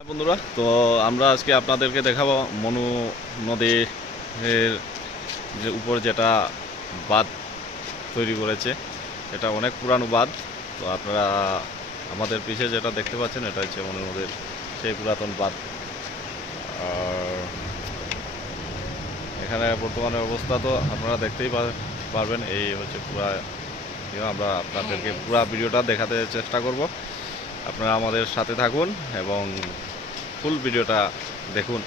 বন্ধুরা, তো আমরা আজকে আপনাদেরকে দেখাবো মনু নদীর যে উপর যেটা বাঁধ তৈরি করেছে। এটা অনেক পুরানো বাঁধ, তো আপনারা আমাদের পিছে যেটা দেখতে পাচ্ছেন, এটা হচ্ছে মনু নদীর সেই পুরাতন বাঁধ। এখানে বর্তমানে অবস্থা তো আপনারা দেখতেই পারবেন, এই হচ্ছে পুরা আমরা আপনাদেরকে পুরা ভিডিওটা দেখাতে চেষ্টা করব। আপনারা আমাদের সাথে থাকুন এবং ফুল ভিডিওটা দেখুন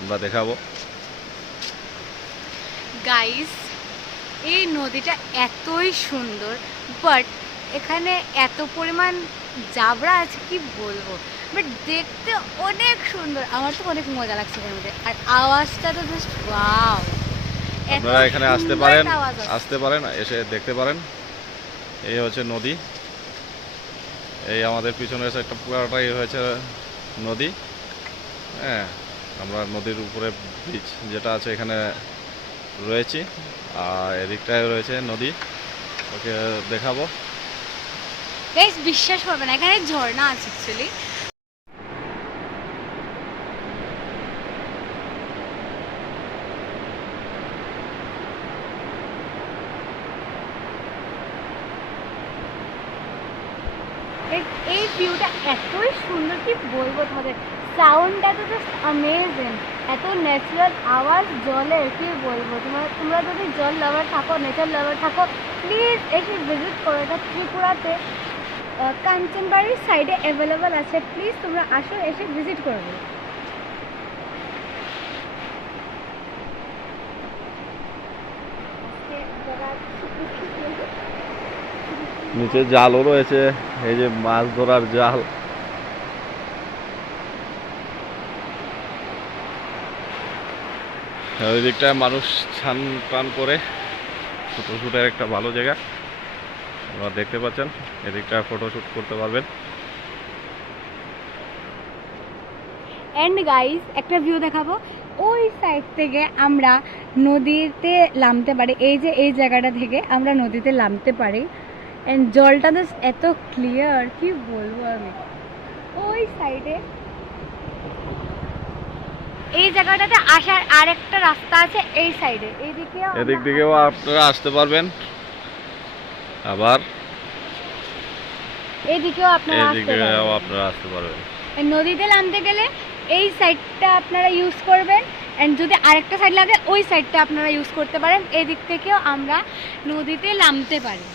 আমরা দেখাবো। গাইস এই নদীটা এতই সুন্দর বাট এখানে এত পরিমাণ জাবরা আছে কি বলব? বাট দেখতে অনেক সুন্দর আমার তো অনেক মজা লাগছে এখানে মধ্যে আর আওয়াজটা তো জাস্ট ওয়াও আপনারা এখানে আসতে পারেন আসতে পারেন এসে দেখতে পারেন। এই হচ্ছে নদী। এই আমাদের পিছনে একটা পুরাটাই হয়েছে নদী। হ্যাঁ আমরা নদীর উপরে ব্রিজ যেটা আছে এখানে রয়েছি, আর এদিকটায় রয়েছে নদী। ওকে দেখাবো। বেশ বিশ্বাস করবে না এখানে ঝর্ণা আছে অ্যাকচুয়ালি এই ভিউটা এতই সুন্দর কি বলব তাদের? সাউন্ডটা তো জাস্ট অ্যামেজিং এত ন্যাচারাল আওয়াজ জলের কি বলব? তোমার, তোমরা যদি জল লাভার থাকো নেচার লাভার থাকো প্লিজ এসে ভিজিট করো। এটা ত্রিপুরাতে কাঞ্চনবাড়ির সাইডে অ্যাভেলেবল আছে। প্লিজ তোমরা আসো, এসে ভিজিট করবে। নিচে জালও রয়েছে, এই যে মাছ ধরার জাল। ওই দিকটায় মানুষ স্নান টান করে ফটোশ্যুটের একটা ভালো জায়গা, আপনারা দেখতে পাচ্ছেন এদিকটা ফটোশ্যুট করতে পারবেন। এন্ড গাইস একটা ভিউ দেখাবো। ওই সাইড থেকে আমরা নদীতে নামতে পারি, এই যে এই জায়গাটা থেকে আমরা নদীতে নামতে পারি। এন্ড জলটা তো এত ক্লিয়ার কি বলব আমি? ওই সাইডে এই জায়গাটাতে আসার আরেকটা রাস্তা আছে এই সাইডে এইদিকে এদিক দিকেও আপনারা আসতে পারবেন। আবার এইদিকেও আপনারা আসতে পারবেন। আপনারা আসতে পারবেন। নদীতে নামতে গেলে এই সাইডটা আপনারা ইউজ করবেন। অ্যান্ড যদি আরেকটা সাইড লাগে ওই সাইডটা আপনারা ইউজ করতে পারেন। এদিক থেকেও আমরা নদীতে নামতে পারি।